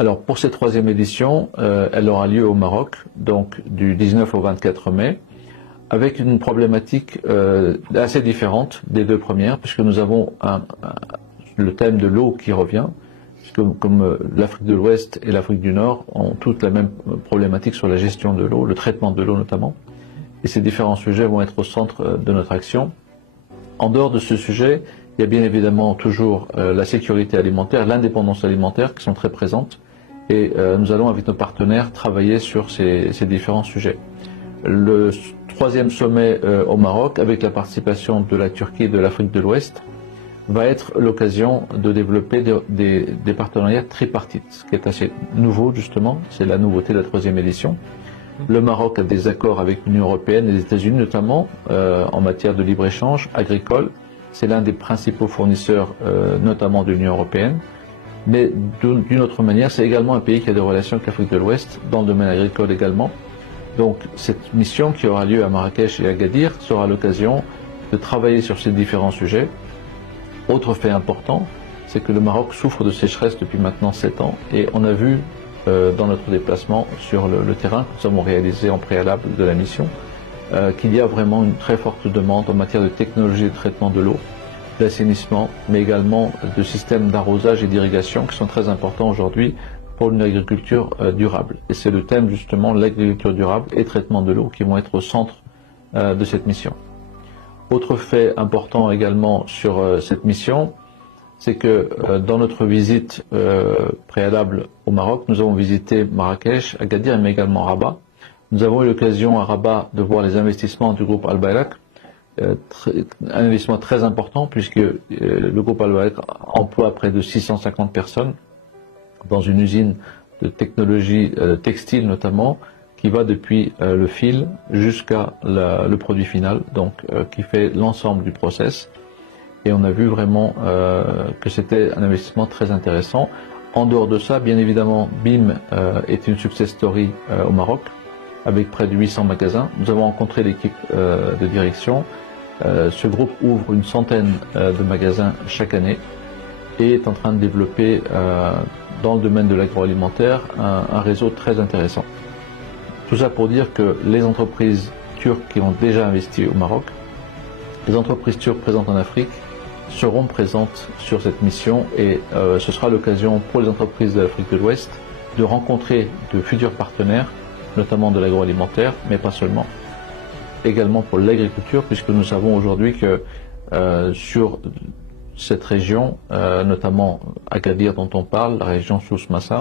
Alors pour cette troisième édition, elle aura lieu au Maroc, donc du 19 au 24 mai, avec une problématique assez différente des deux premières, puisque nous avons le thème de l'eau qui revient, puisque comme l'Afrique de l'Ouest et l'Afrique du Nord ont toutes la même problématique sur la gestion de l'eau, le traitement de l'eau notamment, et ces différents sujets vont être au centre de notre action. En dehors de ce sujet, il y a bien évidemment toujours la sécurité alimentaire, l'indépendance alimentaire qui sont très présentes, et nous allons avec nos partenaires travailler sur ces différents sujets. Le troisième sommet au Maroc, avec la participation de la Turquie et de l'Afrique de l'Ouest, va être l'occasion de développer des partenariats tripartites, ce qui est assez nouveau justement, c'est la nouveauté de la troisième édition. Le Maroc a des accords avec l'Union européenne et les États-Unis notamment en matière de libre-échange agricole. C'est l'un des principaux fournisseurs notamment de l'Union européenne. Mais d'une autre manière, c'est également un pays qui a des relations avec l'Afrique de l'Ouest, dans le domaine agricole également. Donc cette mission qui aura lieu à Marrakech et à Agadir sera l'occasion de travailler sur ces différents sujets. Autre fait important, c'est que le Maroc souffre de sécheresse depuis maintenant 7 ans et on a vu dans notre déplacement sur le terrain que nous avons réalisé en préalable de la mission qu'il y a vraiment une très forte demande en matière de technologie de traitement de l'eau, d'assainissement, mais également de systèmes d'arrosage et d'irrigation qui sont très importants aujourd'hui pour une agriculture durable. Et c'est le thème justement, l'agriculture durable et traitement de l'eau qui vont être au centre de cette mission. Autre fait important également sur cette mission, c'est que dans notre visite préalable au Maroc, nous avons visité Marrakech, Agadir, mais également Rabat. Nous avons eu l'occasion à Rabat de voir les investissements du groupe Al-Bayrak, un investissement très important puisque le groupe Al-Bayrak emploie près de 650 personnes dans une usine de technologie textile notamment, qui va depuis le fil jusqu'à le produit final, donc qui fait l'ensemble du process. Et on a vu vraiment que c'était un investissement très intéressant. En dehors de ça, bien évidemment, BIM est une success story au Maroc, avec près de 800 magasins. Nous avons rencontré l'équipe de direction. Ce groupe ouvre une centaine de magasins chaque année et est en train de développer dans le domaine de l'agroalimentaire un réseau très intéressant. Tout ça pour dire que les entreprises turques qui ont déjà investi au Maroc, les entreprises turques présentes en Afrique, seront présentes sur cette mission et ce sera l'occasion pour les entreprises de l'Afrique de l'Ouest de rencontrer de futurs partenaires, notamment de l'agroalimentaire, mais pas seulement. Également pour l'agriculture, puisque nous savons aujourd'hui que sur cette région, notamment Agadir dont on parle, la région Souss Massa,